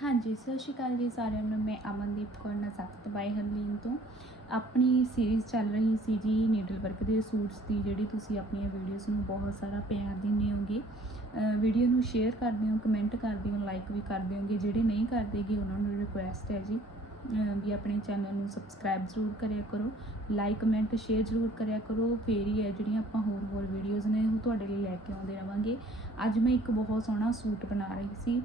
ਹਾਂਜੀ, ਸਤਿ ਸ਼੍ਰੀ ਅਕਾਲ ਜੀ ਸਾਰਿਆਂ ਨੂੰ। ਮੈਂ ਅਮਨਦੀਪ ਕੌਰ ਨਜ਼ਾਕਤ ਬਾਈ ਹਰਲੀਨ ਤੋਂ। ਆਪਣੀ ਸੀਰੀਜ਼ ਚੱਲ ਰਹੀ ਸੀ ਜੀ ਨੀਡਲ ਵਰਕ ਦੇ ਸੂਟਸ ਦੀ, ਜਿਹੜੀ ਤੁਸੀਂ ਆਪਣੀਆਂ ਵੀਡੀਓਜ਼ ਨੂੰ ਬਹੁਤ ਸਾਰਾ ਪਿਆਰ ਦਿੰਦੇ ਹੋਗੇ। ਵੀਡੀਓ ਨੂੰ ਸ਼ੇਅਰ ਕਰਦੇ ਹੋ ਕਮੈਂਟ ਕਰਦੇ ਹੋ ਲਾਈਕ ਵੀ ਕਰਦੇ ਹੋਗੇ। ਜਿਹੜੇ ਨਹੀਂ ਕਰਦੇਗੇ ਉਹਨਾਂ ਨੂੰ ਰਿਕੁਐਸਟ ਹੈ ਜੀ ਵੀ ਆਪਣੇ ਚੈਨਲ ਨੂੰ ਸਬਸਕ੍ਰਾਈਬ ਜ਼ਰੂਰ ਕਰਿਆ ਕਰੋ। ਲਾਈਕ ਕਮੈਂਟ ਸ਼ੇਅਰ ਜ਼ਰੂਰ ਕਰਿਆ ਕਰੋ। ਫੇਰ ਹੀ ਹੈ ਜਿਹੜੀਆਂ ਆਪਾਂ ਹੋਰ ਹੋਰ ਵੀਡੀਓਜ਼ ਨੇ, ਉਹ ਤੁਹਾਡੇ ਲਈ ਲੈ ਕੇ ਆਉਂਦੇ ਰਵਾਂਗੇ। ਅੱਜ ਮੈਂ ਇੱਕ ਬਹੁਤ ਸੋਹਣਾ ਸੂਟ ਬਣਾ ਰਹੀ ਸੀ।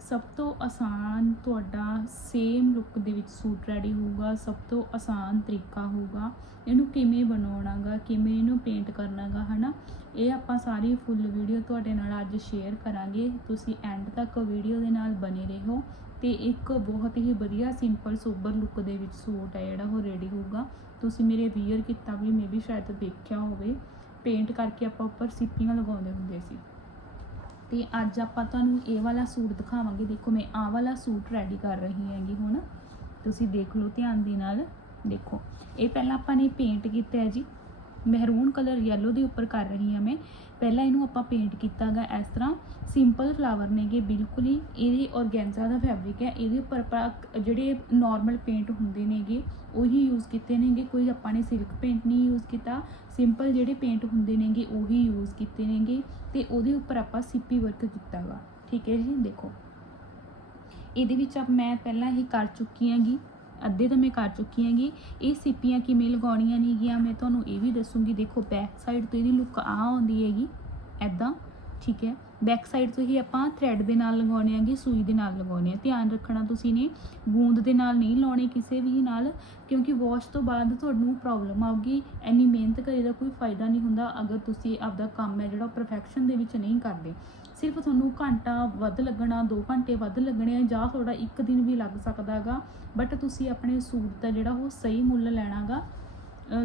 ਸਭ ਤੋਂ ਆਸਾਨ ਤੁਹਾਡਾ ਸੇਮ ਲੁੱਕ ਦੇ ਵਿੱਚ ਸੂਟ ਰੈਡੀ ਹੋਊਗਾ, ਸਭ ਤੋਂ ਆਸਾਨ ਤਰੀਕਾ ਹੋਊਗਾ। ਇਹਨੂੰ ਕਿਵੇਂ ਬਣਾਉਣਾਗਾ, ਕਿਵੇਂ ਇਹਨੂੰ ਪੇਂਟ ਕਰਨਾਗਾ, ਹਨਾ? ਇਹ ਆਪਾਂ ਸਾਰੀ ਫੁੱਲ ਵੀਡੀਓ ਤੁਹਾਡੇ ਨਾਲ ਅੱਜ ਸ਼ੇਅਰ ਕਰਾਂਗੇ। ਤੁਸੀਂ ਐਂਡ ਤੱਕ ਵੀਡੀਓ ਦੇ ਨਾਲ ਬਨੇ ਰਹੋ ਤੇ ਇੱਕ ਬਹੁਤ ਹੀ ਵਧੀਆ ਸਿੰਪਲ ਸੋਬਰ ਲੁੱਕ ਦੇ ਵਿੱਚ ਸੂਟ ਹੈ ਜਿਹੜਾ ਉਹ ਰੈਡੀ ਹੋਊਗਾ। ਤੁਸੀਂ ਮੇਰੇ ਵੀਅਰ ਕੀਤਾ ਵੀ ਮੇ ਵੀ ਸ਼ਾਇਦ ਦੇਖਿਆ ਹੋਵੇ। ਪੇਂਟ ਕਰਕੇ ਆਪਾਂ ਉੱਪਰ ਸਿੱਪੀਆਂ ਲਗਾਉਂਦੇ ਹੁੰਦੇ ਸੀ। ਤੇ ਅੱਜ ਆਪਾਂ ਤੁਹਾਨੂੰ ਇਹ ਵਾਲਾ ਸੂਟ ਦਿਖਾਵਾਂਗੇ। ਦੇਖੋ, ਮੈਂ ਆਹ ਵਾਲਾ ਸੂਟ ਰੈਡੀ ਕਰ ਰਹੀ ਹੈਗੀ ਹੁਣ। ਤੁਸੀਂ ਦੇਖ ਲਓ ਧਿਆਨ ਦੇ ਨਾਲ। ਦੇਖੋ, ਇਹ ਪਹਿਲਾਂ ਆਪਾਂ ਨੇ ਪੇਂਟ ਕੀਤਾ ਹੈ ਜੀ। ਮਹਿਰੂਨ ਕਲਰ ਯੈਲੋ ਦੇ ਉੱਪਰ ਕਰ ਰਹੀ ਹਾਂ ਮੈਂ। ਪਹਿਲਾਂ ਇਹਨੂੰ ਆਪਾਂ ਪੇਂਟ ਕੀਤਾਗਾ ਇਸ ਤਰ੍ਹਾਂ। ਸਿੰਪਲ ਫਲਾਵਰ ਨੇਗੇ, ਬਿਲਕੁਲ ਹੀ। ਇਹਦੇ ਔਰਗੈਂਜ਼ਾ ਦਾ ਫੈਬਰਿਕ ਹੈ। ਇਹਦੇ ਉੱਪਰ ਆਪਾਂ ਜਿਹੜੇ ਨਾਰਮਲ ਪੇਂਟ ਹੁੰਦੇ ਨੇਗੇ, ਉਹੀ ਯੂਜ਼ ਕੀਤੇ ਨੇਗੇ। ਕੋਈ ਆਪਾਂ ਨੇ ਸਿਲਕ ਪੇਂਟ ਨਹੀਂ ਯੂਜ਼ ਕੀਤਾ। ਸਿੰਪਲ ਜਿਹੜੇ ਪੇਂਟ ਹੁੰਦੇ ਨੇਗੇ, ਉਹੀ ਯੂਜ਼ ਕੀਤੇ ਨੇਗੇ। ਤੇ ਉਹਦੇ ਉੱਪਰ ਆਪਾਂ ਸੀਪੀ ਵਰਕ ਕੀਤਾਗਾ। ਠੀਕ ਹੈ ਜੀ, ਦੇਖੋ। ਇਹਦੇ ਵਿੱਚ ਆਪ ਮੈਂ ਪਹਿਲਾਂ ਹੀ ਕਰ ਚੁੱਕੀ ਹਾਂਗੀ। ਅੱਧੇ ਤਾਂ ਮੈਂ ਕਰ ਚੁੱਕੀ ਹੈਗੀ। ਇਹ ਸਿੱਪੀਆਂ ਕਿਵੇਂ ਲਗਾਉਣੀਆਂ ਨੇਗੀਆਂ, ਮੈਂ ਤੁਹਾਨੂੰ ਇਹ ਵੀ ਦੱਸੂਗੀ। ਦੇਖੋ ਬੈਕ ਸਾਈਡ ਤੋਂ ਇਹਦੀ ਲੁੱਕ ਆ ਆਉਂਦੀ ਹੈਗੀ। ਐਦਾਂ ਠੀਕ ਹੈ। ਬੈਕ ਸਾਈਡ ਤੋਂ ਹੀ ਆਪਾਂ ਥ੍ਰੈਡ ਦੇ ਨਾਲ ਲਗਾਉਣੇ ਆਂਗੇ ਸੂਈ ਦੇ ਨਾਲ ਲਗਾਉਣੇ ਆ। ਧਿਆਨ ਰੱਖਣਾ ਤੁਸੀਂ ਨੇ ਗੂੰਦ ਦੇ ਨਾਲ ਨਹੀਂ ਲਾਉਣੇ ਕਿਸੇ ਵੀ ਨਾਲ ਕਿਉਂਕਿ ਵਾਸ਼ ਤੋਂ ਬਾਅਦ ਤੁਹਾਨੂੰ ਪ੍ਰੋਬਲਮ ਆਊਗੀ। ਐਨੀ ਮਿਹਨਤ ਕਰੇ ਦਾ ਕੋਈ ਫਾਇਦਾ ਨਹੀਂ ਹੁੰਦਾ ਅਗਰ ਤੁਸੀਂ ਆਪਦਾ ਕੰਮ ਹੈ ਜਿਹੜਾ ਪਰਫੈਕਸ਼ਨ ਦੇ ਵਿੱਚ ਨਹੀਂ ਕਰਦੇ। ਸਿਰਫ ਤੁਹਾਨੂੰ ਘੰਟਾ ਵੱਧ ਲੱਗਣਾ 2 ਘੰਟੇ ਵੱਧ ਲੱਗਣੇ ਆ ਜਾਂ ਤੁਹਾਡਾ ਇੱਕ ਦਿਨ ਵੀ ਲੱਗ ਸਕਦਾ ਸਕਦਾਗਾ ਬਟ ਤੁਸੀਂ ਆਪਣੇ ਸੂਟ ਦਾ ਜਿਹੜਾ ਉਹ ਸਹੀ ਮੁੱਲ ਲੈਣਾਗਾ ਅ,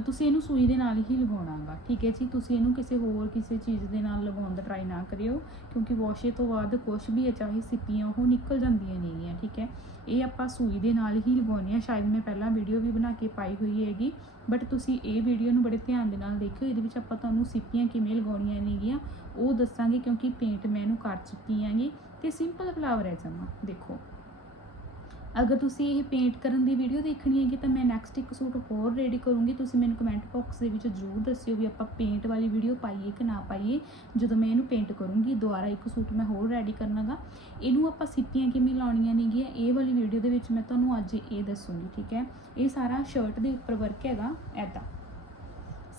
ਤੁਸੀਂ ਇਹਨੂੰ ਸੂਈ ਦੇ ਨਾਲ ਹੀ ਲਗਾਉਣਾਗਾ। ਠੀਕ ਹੈ ਜੀ? ਤੁਸੀਂ ਇਹਨੂੰ ਕਿਸੇ ਹੋਰ ਕਿਸੇ ਚੀਜ਼ ਦੇ ਨਾਲ ਲਗਾਉਣ ਦਾ ਟਰਾਈ ਨਾ ਕਰਿਓ, ਕਿਉਂਕਿ ਵਾਸ਼ੇ ਤੋਂ ਬਾਅਦ ਕੁਝ ਵੀ ਚਾਹੇ ਸਿੱਪੀਆਂ, ਉਹ ਨਿਕਲ ਜਾਂਦੀਆਂ ਨੇਗੀਆਂ ਠੀਕ ਹੈ? ਇਹ ਆਪਾਂ ਸੂਈ ਦੇ ਨਾਲ ਹੀ ਲਗਾਉਣੀ ਆ। ਸ਼ਾਇਦ ਮੈਂ ਪਹਿਲਾਂ ਵੀਡੀਓ ਵੀ ਬਣਾ ਕੇ ਪਾਈ ਹੋਈ ਹੈਗੀ ਬਟ ਤੁਸੀਂ ਇਹ ਵੀਡੀਓ ਨੂੰ ਬੜੇ ਧਿਆਨ ਦੇ ਨਾਲ ਦੇਖਿਓ। ਇਹਦੇ ਵਿੱਚ ਆਪਾਂ ਤੁਹਾਨੂੰ ਸਿੱਪੀਆਂ ਕਿਵੇਂ ਲਗਾਉਣੀਆਂ ਨੇਗੀਆਂ, ਉਹ ਦੱਸਾਂਗੇ, ਕਿਉਂਕਿ ਪੇਂਟ ਮੈਂ ਇਹਨੂੰ ਕਰ ਚੁੱਕੀ ਹੈਗੀ। ਤੇ ਸਿੰਪਲ ਫਲਾਵਰ ਹੈ ਜਮਾ, ਦੇਖੋ। ਅਗਰ ਤੁਸੀਂ ਇਹ ਪੇਂਟ ਕਰਨ ਦੀ ਵੀਡੀਓ ਦੇਖਣੀ ਹੈਗੀ, ਤਾਂ ਮੈਂ ਨੈਕਸਟ ਇੱਕ ਸੂਟ ਹੋਰ ਰੈਡੀ ਕਰੂੰਗੀ। ਤੁਸੀਂ ਮੈਨੂੰ ਕਮੈਂਟ ਬਾਕਸ ਦੇ ਵਿੱਚ ਜ਼ਰੂਰ ਦੱਸਿਓ ਵੀ ਆਪਾਂ ਪੇਂਟ ਵਾਲੀ ਵੀਡੀਓ ਪਾਈਏ ਕਿ ਨਾ ਪਾਈਏ। ਜਦੋਂ ਮੈਂ ਇਹਨੂੰ ਪੇਂਟ ਕਰੂੰਗੀ, ਦੁਬਾਰਾ ਇੱਕ ਸੂਟ ਮੈਂ ਹੋਰ ਰੈਡੀ ਕਰਨਾਗਾ। ਇਹਨੂੰ ਆਪਾਂ ਸਿੱਪੀਆਂ ਕਿਵੇਂ ਲਾਉਣੀਆਂ ਨੇਗੀਆਂ, ਇਹ ਵਾਲੀ ਵੀਡੀਓ ਦੇ ਵਿੱਚ ਮੈਂ ਤੁਹਾਨੂੰ ਅੱਜ ਇਹ ਦੱਸੂੰਗੀ, ਠੀਕ ਹੈ? ਇਹ ਸਾਰਾ ਸ਼ਰਟ ਦੇ ਉੱਪਰ ਵਰਕ ਹੈਗਾ ਐਦਾਂ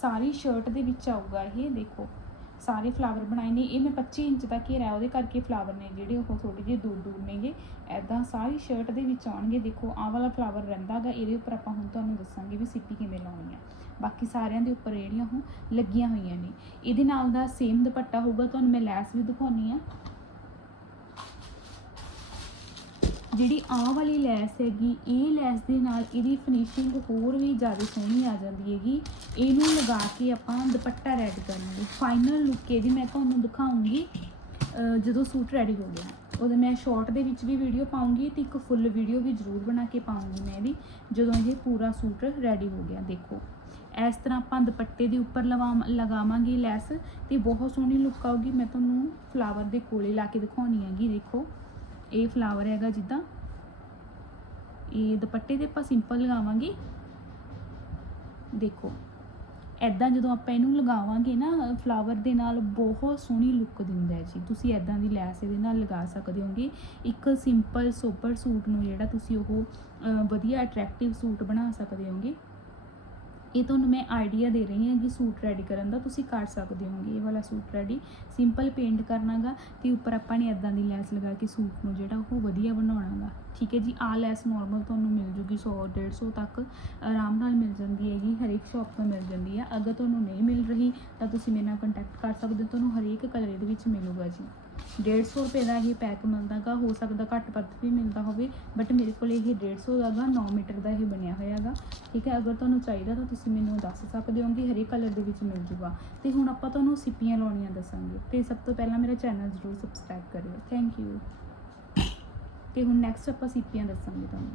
ਸਾਰੀ ਸ਼ਰਟ ਦੇ ਵਿੱਚ ਆਊਗਾ ਇਹ, ਦੇਖੋ। ਸਾਰੇ ਫਲਾਵਰ ਬਣਾਏ ਨੇ। ਇਹ ਮੈਂ 25 ਇੰਚ ਦਾ ਘੇਰਾ ਉਹਦੇ ਕਰਕੇ ਫਲਾਵਰ ਨੇ ਜਿਹੜੇ ਉਹ ਥੋੜੇ ਜਿਹੇ ਦੂਰ ਦੂਰ ਨੇਗੇ। ਐਦਾਂ ਸਾਰੀ ਸ਼ਰਟ ਦੇ ਵਿੱਚ ਆਉਣਗੇ। ਦੇਖੋ, ਆਹ ਵਾਲਾ ਫਲਾਵਰ ਰਹਿੰਦਾਗਾ ਇਹਦੇ ਉੱਪਰ ਆਪਾਂ ਹੁਣ ਤੁਹਾਨੂੰ ਦੱਸਾਂਗੇ ਵੀ ਸਿੱਪੀ ਕਿਵੇਂ ਲਾਉਣੀ ਆ। ਬਾਕੀ ਸਾਰਿਆਂ ਦੇ ਉੱਪਰ ਜਿਹੜੀਆਂ ਉਹ ਲੱਗੀਆਂ ਹੋਈਆਂ ਨੇ। ਇਹਦੇ ਨਾਲ ਦਾ ਸੇਮ ਦੁਪੱਟਾ ਹੋਊਗਾ। ਤੁਹਾਨੂੰ ਮੈਂ ਲੈਸ ਵੀ ਦਿਖਾਉਣੀ ਆ। ਜਿਹੜੀ ਆਹ ਵਾਲੀ ਲੈਸ ਹੈਗੀ, ਇਹ ਲੈਸ ਦੇ ਨਾਲ ਇਹਦੀ ਫਿਨਿਸ਼ਿੰਗ ਹੋਰ ਵੀ ਜ਼ਿਆਦਾ ਸੋਹਣੀ ਆ ਜਾਂਦੀ ਹੈਗੀ। ਇਹਨੂੰ ਲਗਾ ਕੇ ਆਪਾਂ ਦੁਪੱਟਾ ਰੈਡੀ ਕਰਾਂਗੇ ਫਾਈਨਲ ਲੁੱਕ ਇਹਦੀ ਮੈਂ ਤੁਹਾਨੂੰ ਦਿਖਾਉਂਗੀ ਜਦੋਂ ਸੂਟ ਰੈਡੀ ਹੋ ਗਿਆ। ਉਹਦੇ ਮੈਂ ਸ਼ਾਰਟ ਦੇ ਵਿੱਚ ਵੀ ਵੀਡੀਓ ਪਾਉਂਗੀ ਤੇ ਇੱਕ ਫੁੱਲ ਵੀਡੀਓ ਵੀ ਜ਼ਰੂਰ ਬਣਾ ਕੇ ਪਾਉਂਗੀ ਮੈਂ ਇਹਦੀ ਜਦੋਂ ਇਹ ਪੂਰਾ ਸੂਟ ਰੈਡੀ ਹੋ ਗਿਆ, ਦੇਖੋ। ਇਸ ਤਰ੍ਹਾਂ ਆਪਾਂ ਦੁਪੱਟੇ ਦੇ ਉੱਪਰ ਲਵਾ ਲਗਾਵਾਂਗੇ ਲੈਸ ਤੇ ਬਹੁਤ ਸੋਹਣੀ ਲੁੱਕ ਆਊਗੀ। ਮੈਂ ਤੁਹਾਨੂੰ ਫਲਾਵਰ ਦੇ ਕੋਲੇ ਲਾ ਕੇ ਦਿਖਾਉਣੀ ਹੈਗੀ, ਦੇਖੋ। ਇਹ ਫਲਾਵਰ ਹੈਗਾ ਜਿੱਦਾਂ। ਇਹ ਦੁਪੱਟੇ ਤੇ ਆਪਾਂ ਸਿੰਪਲ ਲਗਾਵਾਂਗੇ। ਦੇਖੋ ਐਦਾਂ ਜਦੋਂ ਆਪਾਂ ਇਹਨੂੰ ਲਗਾਵਾਂਗੇ ਨਾ ਫਲਾਵਰ ਦੇ ਨਾਲ ਬਹੁਤ ਸੋਹਣੀ ਲੁੱਕ ਦਿੰਦਾ ਹੈ ਜੀ। ਤੁਸੀਂ ਐਦਾਂ ਦੀ ਲੈਸ ਇਹਦੇ ਨਾਲ ਲਗਾ ਸਕਦੇ ਹੋਗੇ। ਇੱਕ ਸਿੰਪਲ ਸੋਬਰ ਸੂਟ ਨੂੰ ਜਿਹੜਾ ਤੁਸੀਂ ਉਹ ਵਧੀਆ ਅਟਰੈਕਟਿਵ ਸੂਟ ਬਣਾ ਸਕਦੇ ਹੋਗੇ। ਇਹ ਤੁਹਾਨੂੰ ਮੈਂ ਆਈਡੀਆ ਦੇ ਰਹੀ ਹਾਂ ਕਿ ਸੂਟ ਰੈਡੀ ਕਰਨ ਦਾ ਤੁਸੀਂ ਕਰ ਸਕਦੇ ਹੋਗੇ। ਇਹ ਵਾਲਾ ਸੂਟ ਰੈਡੀ ਸਿੰਪਲ ਪੇਂਟ ਕਰਨਾਗਾ ਤੇ ਉੱਪਰ ਆਪਾਂ ਨੇ ਇਦਾਂ ਦੀ ਲੈਸ ਲਗਾ ਕੇ ਸੂਟ ਨੂੰ ਜਿਹੜਾ ਉਹ ਵਧੀਆ ਬਣਾਉਣਾਗਾ। ਠੀਕ ਹੈ ਜੀ ਆ ਲੈਸ ਨਾਰਮਲ ਤੁਹਾਨੂੰ ਮਿਲ ਜੂਗੀ 100 150 ਤੱਕ। ਆਰਾਮ ਨਾਲ ਮਿਲ ਜਾਂਦੀ ਹੈਗੀ, ਹਰੇਕ ਸ਼ਾਪ ਤੋਂ ਮਿਲ ਜਾਂਦੀ ਹੈ। ਅਗਰ ਤੁਹਾਨੂੰ ਨਹੀਂ ਮਿਲ ਰਹੀ ਤਾਂ ਤੁਸੀਂ ਮੇਰੇ ਨਾਲ ਕੰਟੈਕਟ ਕਰ ਸਕਦੇ ਹੋ। ਤੁਹਾਨੂੰ ਹਰੇਕ ਕਲਰ ਦੇ ਵਿੱਚ ਮਿਲੂਗਾ ਜੀ। 150 ਰੁਪਏ ਦਾ ਇਹ ਪੈਕ ਮਿਲਦਾਗਾ ਹੋ ਸਕਦਾ ਘੱਟ ਵੱਧ ਵੀ ਮਿਲਦਾ ਹੋਵੇ ਬਟ ਮੇਰੇ ਕੋਲ ਇਹ 150 ਦਾਗਾ 9 ਮੀਟਰ ਦਾ ਇਹ ਬਣਿਆ ਹੋਇਆਗਾ ਠੀਕ ਹੈ? ਅਗਰ ਤੁਹਾਨੂੰ ਚਾਹੀਦਾ ਤਾਂ ਤੁਸੀਂ ਮੈਨੂੰ ਦੱਸ ਸਕਦੇ ਹੋਗੇ, ਹਰੇਕ ਕਲਰ ਦੇ ਵਿੱਚ ਮਿਲ ਜੂਗਾ। ਤੇ ਹੁਣ ਆਪਾਂ ਤੁਹਾਨੂੰ ਸਿੱਪੀਆਂ ਲਾਉਣੀਆਂ ਦੱਸਾਂਗੇ। ਤੇ ਸਭ ਤੋਂ ਪਹਿਲਾਂ ਮੇਰਾ ਚੈਨਲ ਜ਼ਰੂਰ ਸਬਸਕ੍ਰਾਈਬ ਕਰਿਓ। ਥੈਂਕ ਯੂ ਤੇ ਹੁਣ ਨੈਕਸਟ ਆਪਾਂ ਸਿੱਪੀਆਂ ਦੱਸਾਂਗੇ ਤੁਹਾਨੂੰ।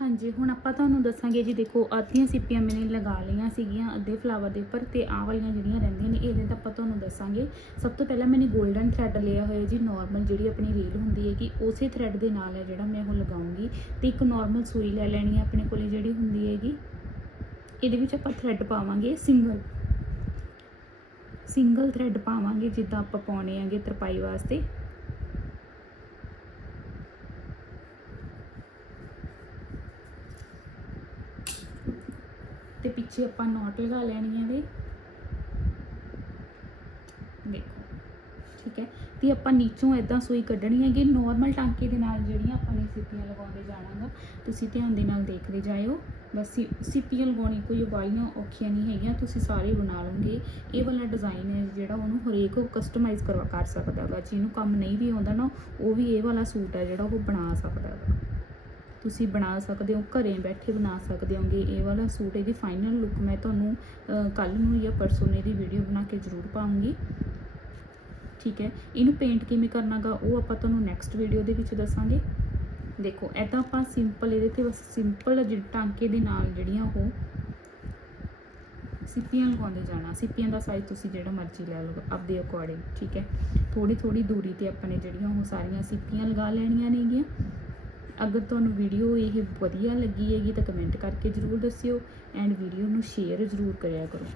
ਹਾਂਜੀ, ਹੁਣ ਆਪਾਂ ਤੁਹਾਨੂੰ ਦੱਸਾਂਗੇ, ਜੀ ਦੇਖੋ ਅੱਧੀਆਂ ਸਿੱਪੀਆਂ ਮੈਨੇ ਲਗਾ ਲਈਆਂ ਸੀਗੀਆਂ ਅੱਧੇ ਫਲਾਵਰ ਦੇ ਉੱਪਰ ਤੇ ਆਹ ਵਾਲੀਆਂ ਜਿਹੜੀਆਂ ਰਹਿੰਦੀਆਂ ਨੇ, ਇਹਦੇ ਤਾਂ ਆਪਾਂ ਦੱਸਾਂਗੇ। ਸਭ ਤੋਂ ਪਹਿਲਾਂ ਮੈਨੇ 골ਡਨ ਥ੍ਰੈਡ ਲਿਆ ਹੋਇਆ ਜੀ ਨਾਰਮਲ ਜਿਹੜੀ ਆਪਣੀ ਰੀਲ ਹੁੰਦੀ ਹੈਗੀ, ਉਸੇ ਥ੍ਰੈਡ ਦੇ ਨਾਲ ਹੈ ਜਿਹੜਾ ਮੈਂ ਉਹ ਲਗਾਉਂਗੀ। ਤੇ ਇੱਕ ਨਾਰਮਲ ਸੂਈ ਲੈ ਲੈਣੀ ਹੈ ਆਪਣੇ ਕੋਲੇ ਜਿਹੜੀ ਹੁੰਦੀ ਹੈਗੀ। ਇਹਦੇ ਵਿੱਚ ਆਪਾਂ ਥ੍ਰੈਡ ਪਾਵਾਂਗੇ ਸਿੰਗਲ ਸਿੰਗਲ ਥ੍ਰੈਡ ਪਾਵਾਂਗੇ, ਜਿੱਦਾਂ ਆਪਾਂ ਪਾਉਣੇ ਆਂਗੇ ਤਰਪਾਈ ਵਾਸਤੇ। ਤੇ ਪਿੱਛੇ ਆਪਾਂ ਨੋਟ ਲਗਾ ਲੈਣੀਆਂ ਦੇ ਦੇਖੋ, ਠੀਕ ਹੈ? ਤੇ ਆਪਾਂ ਨੀਚੋਂ ਇਦਾਂ ਸੂਈ ਕੱਢਣੀ ਹੈਗੀ ਨਾਰਮਲ ਟਾਂਕੇ ਦੇ ਨਾਲ ਜਿਹੜੀਆਂ ਆਪਾਂ ਨੇ ਸਿੱਪੀਆਂ ਲਗਾਉਂਦੇ ਜਾਣਾਗਾ, ਤੁਸੀਂ ਧਿਆਨ ਦੇ ਨਾਲ ਦੇਖਦੇ ਜਾਇਓ। ਬਸ ਸਿੱਪੀਆਂ ਲਗਾਉਣੀ ਕੋਈ ਵਾਲੀਆਂ ਔਖੀਆਂ ਨਹੀਂ ਹੈਗੀਆਂ, ਤੁਸੀਂ ਸਾਰੇ ਬਣਾ ਲਓਗੇ। ਇਹ ਵਾਲਾ ਡਿਜ਼ਾਈਨ ਹੈ ਜਿਹੜਾ ਉਹਨੂੰ ਹਰੇਕ ਕਸਟਮਾਈਜ਼ ਕਰਵਾ, ਕਰ ਸਕਦਾ ਹੈਗਾ ਜਿਹਨੂੰ ਕੰਮ ਨਹੀਂ ਵੀ ਆਉਂਦਾ ਨਾ, ਉਹ ਵੀ ਇਹ ਵਾਲਾ ਸੂਟ ਹੈ ਜਿਹੜਾ ਉਹ ਬਣਾ ਸਕਦਾ ਹੈਗਾ ਤੁਸੀਂ ਬਣਾ ਸਕਦੇ ਹੋ, ਘਰੇ ਬੈਠੇ ਬਣਾ ਸਕਦੇ ਹੋਗੇ। ਇਹ ਵਾਲਾ ਸੂਟ ਇਹਦੀ ਫਾਈਨਲ ਲੁੱਕ ਮੈਂ ਤੁਹਾਨੂੰ ਕੱਲ ਨੂੰ ਜਾਂ ਪਰਸੋਂ ਨੂੰ ਇਹਦੀ ਵੀਡੀਓ ਬਣਾ ਕੇ ਜ਼ਰੂਰ ਪਾਉਂਗੀ। ਠੀਕ ਹੈ। ਇਹਨੂੰ ਪੇਂਟ ਕਿਵੇਂ ਕਰਨਾਗਾ, ਉਹ ਆਪਾਂ ਤੁਹਾਨੂੰ ਨੈਕਸਟ ਵੀਡੀਓ ਦੇ ਵਿੱਚ ਦੱਸਾਂਗੇ। ਦੇਖੋ ਐਦਾਂ ਆਪਾਂ ਸਿੰਪਲ ਇਹਦੇ ਤੇ ਬਸ ਸਿੰਪਲ ਜਿਹੇ ਟਾਂਕੇ ਦੇ ਨਾਲ ਜਿਹੜੀਆਂ ਉਹ ਸਿੱਪੀਆਂ ਲਗਾਉਂਦੇ ਜਾਣਾ। ਸਿੱਪੀਆਂ ਦਾ ਸਾਈਜ਼ ਤੁਸੀਂ ਜਿਹੜਾ ਮਰਜ਼ੀ ਲੈ ਲਓ, ਆਪਦੇ ਅਕੋਰਡਿੰਗ ਠੀਕ ਹੈ। ਥੋੜੀ ਥੋੜੀ ਦੂਰੀ ਤੇ ਆਪਾਂ ਨੇ ਜਿਹੜੀਆਂ ਉਹ ਸਾਰੀਆਂ ਸਿੱਪੀਆਂ ਲਗਾ ਲੈਣੀਆਂ ਨੇਗੀਆਂ। ਅਗਰ ਤੁਹਾਨੂੰ ਵੀਡੀਓ ਇਹ ਵਧੀਆ ਲੱਗੀ ਹੈਗੀ ਤਾਂ ਕਮੈਂਟ ਕਰਕੇ ਜ਼ਰੂਰ ਦੱਸਿਓ ਐਂਡ ਵੀਡੀਓ ਨੂੰ ਸ਼ੇਅਰ ਜ਼ਰੂਰ ਕਰਿਆ ਕਰੋ।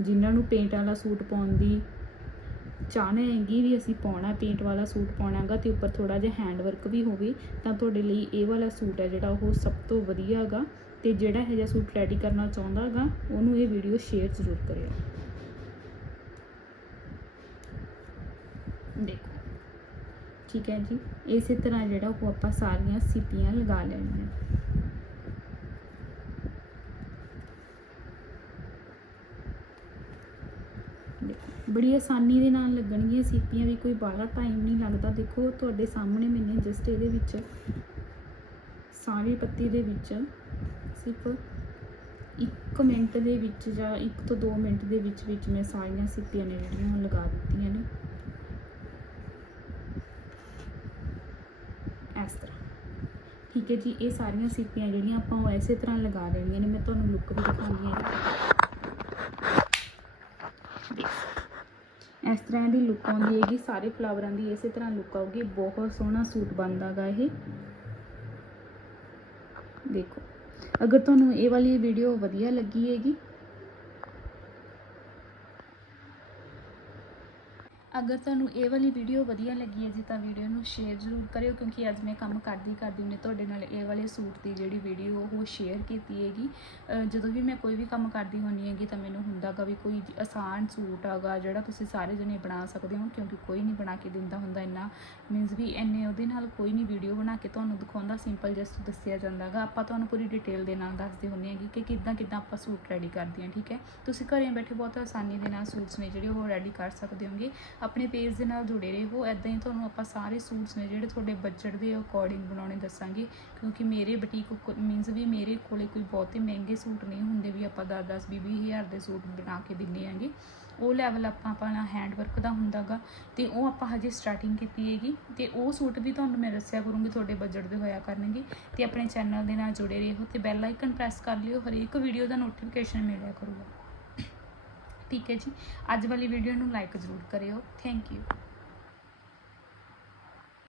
ਜਿਨ੍ਹਾਂ ਨੂੰ ਪੇਂਟ ਵਾਲਾ ਸੂਟ ਪਾਉਣ ਦੀ ਚਾਹਨਾ ਹੈਗੀ ਵੀ ਅਸੀਂ ਪਾਉਣਾ ਪੇਂਟ ਵਾਲਾ ਸੂਟ ਪਾਉਣਾਗਾ ਤੇ ਉੱਪਰ ਥੋੜਾ ਜਿਹਾ ਹੈਂਡ ਵਰਕ ਵੀ ਹੋਵੇ, ਤਾਂ ਤੁਹਾਡੇ ਲਈ ਇਹ ਵਾਲਾ ਸੂਟ ਹੈ ਜਿਹੜਾ ਉਹ ਸਭ ਤੋਂ ਵਧੀਆ ਹੈਗਾ ਤੇ ਜਿਹੜਾ ਇਹ ਜਿਹਾ ਸੂਟ ਰੈਡੀ ਕਰਨਾ ਚਾਹੁੰਦਾ ਹੈਗਾ, ਉਹਨੂੰ ਇਹ ਵੀਡੀਓ ਸ਼ੇਅਰ ਜ਼ਰੂਰ ਕਰਿਓ। ਦੇਖੋ, ਠੀਕ ਹੈ ਜੀ, ਇਸੇ ਤਰ੍ਹਾਂ ਜਿਹੜਾ ਉਹ ਆਪਾਂ ਸਾਰੀਆਂ ਸਿੱਪੀਆਂ ਲਗਾ ਲੈਣੀਆਂ ਦੇਖੋ ਬੜੀ ਆਸਾਨੀ ਦੇ ਨਾਲ ਲੱਗਣਗੀਆਂ ਸੀਪੀਆਂ ਵੀ, ਕੋਈ ਬਾਹਲਾ ਟਾਈਮ ਨਹੀਂ ਲੱਗਦਾ। ਦੇਖੋ, ਤੁਹਾਡੇ ਸਾਹਮਣੇ ਮੈंने ਜਸਟ ਇਹਦੇ ਵਿੱਚ ਸਾਰੀ ਪੱਤੀ ਦੇ ਵਿੱਚ ਸਿਰਫ 1 ਮਿੰਟ ਦੇ ਵਿੱਚ ਜਾਂ 1 ਤੋਂ 2 ਮਿੰਟ ਦੇ ਵਿੱਚ ਵਿੱਚ ਮੈਂ ਸਾਰੀਆਂ ਸੀਪੀਆਂ ਨੇ ਜਿਹੜੀਆਂ ਉਹ ਲਗਾ ਦਿੱਤੀਆਂ ਨੇ। ਇਸ ਤਰ੍ਹਾਂ। ਠੀਕ ਹੈ ਜੀ, ਇਹ ਸਾਰੀਆਂ ਸੀਪੀਆਂ ਜਿਹੜੀਆਂ ਆਪਾਂ ਉਹ ਐਸੇ ਤਰ੍ਹਾਂ ਲਗਾ ਦੇਣੀਆਂ ਨੇ। ਮੈਂ ਤੁਹਾਨੂੰ ਲੁੱਕ ਵੀ ਦਿਖਾਉਂਦੀ ਹਾਂ। ਇਸ ਤਰ੍ਹਾਂ ਦੀ ਲੁੱਕ ਆਉਂਦੀ ਹੈਗੀ, ਸਾਰੇ ਫਲਾਵਰਾਂ ਦੀ ਇਸੇ ਤਰ੍ਹਾਂ ਲੁੱਕ ਆਊਗੀ, ਬਹੁਤ ਸੋਹਣਾ ਸੂਟ ਬਣਦਾਗਾ ਇਹ। ਦੇਖੋ, ਅਗਰ ਤੁਹਾਨੂੰ ਇਹ ਵਾਲੀ ਵੀਡੀਓ ਵਧੀਆ ਲੱਗੀ ਹੈਗੀ ਅਗਰ ਤੁਹਾਨੂੰ ਇਹ ਵਾਲੀ ਵੀਡੀਓ ਵਧੀਆ ਲੱਗੀ ਹੈ ਜੀ, ਤਾਂ ਵੀਡੀਓ ਨੂੰ ਸ਼ੇਅਰ ਜ਼ਰੂਰ ਕਰਿਓ, ਕਿਉਂਕਿ ਅੱਜ ਮੈਂ ਕੰਮ ਕਰਦੀ ਕਰਦੀ ਨੇ ਤੁਹਾਡੇ ਨਾਲ ਇਹ ਵਾਲੇ ਸੂਟ ਦੀ ਜਿਹੜੀ ਵੀਡੀਓ ਉਹ ਸ਼ੇਅਰ ਕੀਤੀ ਹੈਗੀ। ਜਦੋਂ ਵੀ ਮੈਂ ਕੋਈ ਵੀ ਕੰਮ ਕਰਦੀ ਹੁੰਦੀ ਹੈਗੀ, ਤਾਂ ਮੈਨੂੰ ਹੁੰਦਾਗਾ ਵੀ ਕੋਈ ਆਸਾਨ ਸੂਟ ਹੈਗਾ ਜਿਹੜਾ ਤੁਸੀਂ ਸਾਰੇ ਜਣੇ ਬਣਾ ਸਕਦੇ ਹੋ, ਕਿਉਂਕਿ ਕੋਈ ਨਹੀਂ ਬਣਾ ਕੇ ਦਿੰਦਾ ਹੁੰਦਾ ਇੰਨਾ। ਮੀਨਸ ਵੀ ਇੰਨੇ ਉਹਦੇ ਨਾਲ ਕੋਈ ਨਹੀਂ ਵੀਡੀਓ ਬਣਾ ਕੇ ਤੁਹਾਨੂੰ ਦਿਖਾਉਂਦਾ ਸਿੰਪਲ ਜਸਟ ਦੱਸਿਆ ਜਾਂਦਾਗਾ ਆਪਾਂ ਤੁਹਾਨੂੰ ਪੂਰੀ ਡਿਟੇਲ ਦੇ ਨਾਲ ਦੱਸਦੇ ਹੁੰਦੇ ਹੈਗੇ ਕਿ ਕਿੱਦਾਂ ਕਿੱਦਾਂ ਆਪਾਂ ਸੂਟ ਰੈਡੀ ਕਰਦੇ ਹਾਂ, ਠੀਕ ਹੈ? ਤੁਸੀਂ ਘਰੇ ਬੈਠੇ ਬਹੁਤ ਆਸਾਨੀ ਦੇ ਨਾਲ ਸੂਟਸ ਨੇ ਜਿਹੜੇ ਉਹ ਰੈਡੀ ਕਰ ਸਕਦੇ ਹੋਗੇ। ਆਪਣੇ ਪੇਜ ਦੇ ਨਾਲ ਜੁੜੇ ਰਹੋ। ਐਦਾਂ ਹੀ ਤੁਹਾਨੂੰ ਆਪਾਂ ਸਾਰੇ ਸੂਟਸ ਨੇ ਜਿਹੜੇ ਤੁਹਾਡੇ ਬਜਟ ਦੇ ਅਕੋਰਡਿੰਗ ਬਣਾਉਣੇ ਦੱਸਾਂਗੇ। ਕਿਉਂਕਿ ਮੇਰੇ ਬੁਟੀਕ ਮੀਨਸ ਵੀ ਮੇਰੇ ਕੋਲੇ ਕੋਈ ਬਹੁਤੇ ਮਹਿੰਗੇ ਸੂਟ ਨਹੀਂ ਹੁੰਦੇ ਵੀ ਆਪਾਂ 10 10 20 ਹਜ਼ਾਰ ਦੇ ਸੂਟ ਬਣਾ ਕੇ ਦਿੰਨੇ ਆਂਗੇ। ਉਹ ਲੈਵਲ ਆਪਾਂ ਆਪਣਾ ਹੈਂਡ ਵਰਕ ਦਾ ਹੁੰਦਾਗਾ ਤੇ ਉਹ ਆਪਾਂ ਹਜੇ ਸਟਾਰਟਿੰਗ ਕੀਤੀ ਹੈਗੀ ਤੇ ਉਹ ਸੂਟ ਵੀ ਤੁਹਾਨੂੰ ਮੈਂ ਦੱਸਿਆ ਕਰੂੰਗੀ ਤੁਹਾਡੇ ਬਜਟ ਦੇ ਹੋਇਆ ਕਰਨਗੇ ਤੇ ਆਪਣੇ ਚੈਨਲ ਦੇ ਨਾਲ ਜੁੜੇ ਰਹੋ ਤੇ ਬੈਲ ਆਈਕਨ ਪ੍ਰੈਸ ਕਰ ਲਿਓ, ਹਰੇਕ ਵੀਡੀਓ ਦਾ ਨੋਟੀਫਿਕੇਸ਼ਨ ਮਿਲਿਆ ਕਰੂਗਾ। ਠੀਕ ਹੈ ਜੀ। ਅੱਜ ਵਾਲੀ ਵੀਡੀਓ ਨੂੰ ਲਾਈਕ ਜ਼ਰੂਰ ਕਰਿਓ। Thank you